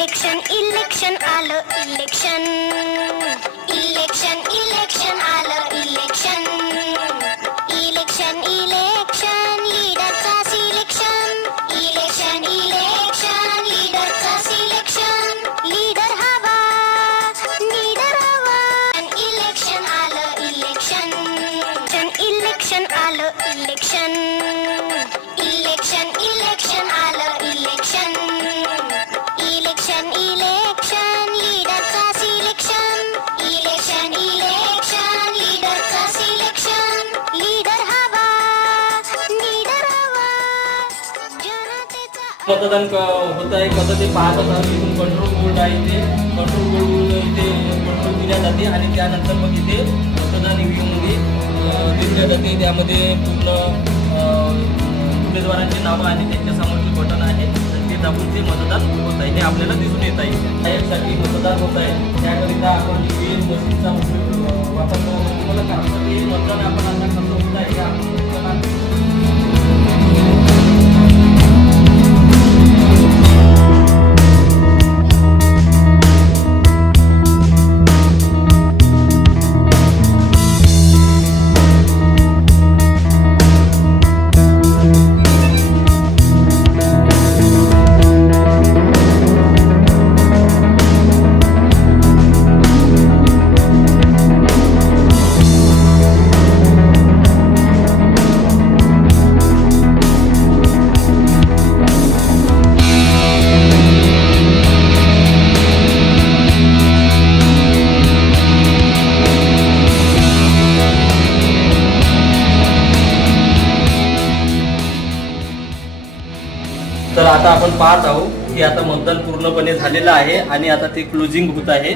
Election election आलं election election election आलं election election election लीडरचा सिलेक्शन इलेक्शन इलेक्शन लीडरचा सिलेक्शन लीडर हवा इलेक्शन आलं इलेक्शन इलेक्शन आलं इलेक्शन इलेक्शन इलेक्शन आलं इलेक्शन इलेक्शन इलेक्शन लीडरचा सिलेक्शन इलेक्शन इलेक्शन लीडरचा सिलेक्शन लीडर हवा जनतेचा मतदान होत आहे. कसं ते पाहत आहोत. इथून कंट्रोल बोर्ड आहे. ते कंट्रोल बोर्ड इथे कंट्रोल दिल्या जाते आणि त्यानंतर मग इथे मतदान ईव्हीएममध्ये दिल्या जाते. त्यामध्ये पूर्ण उमेदवारांची नावं आणि त्यांच्या समोरचे बटन आहे आणि ते दाबून ते मतदान होत आहे. हे आपल्याला दिसून येत आहे. यासाठी मतदान होत आहे. त्याकरिता आपण ईव्हीएम मशीनचा वापर करावा. तुम्हाला कारण ते मतदान आपण आता कसं होत आहे हे आपण तर आता आपण पाहत आहोत की आता मतदान पूर्णपणे झालेलं आहे आणि आता ते क्लोजिंग होत आहे.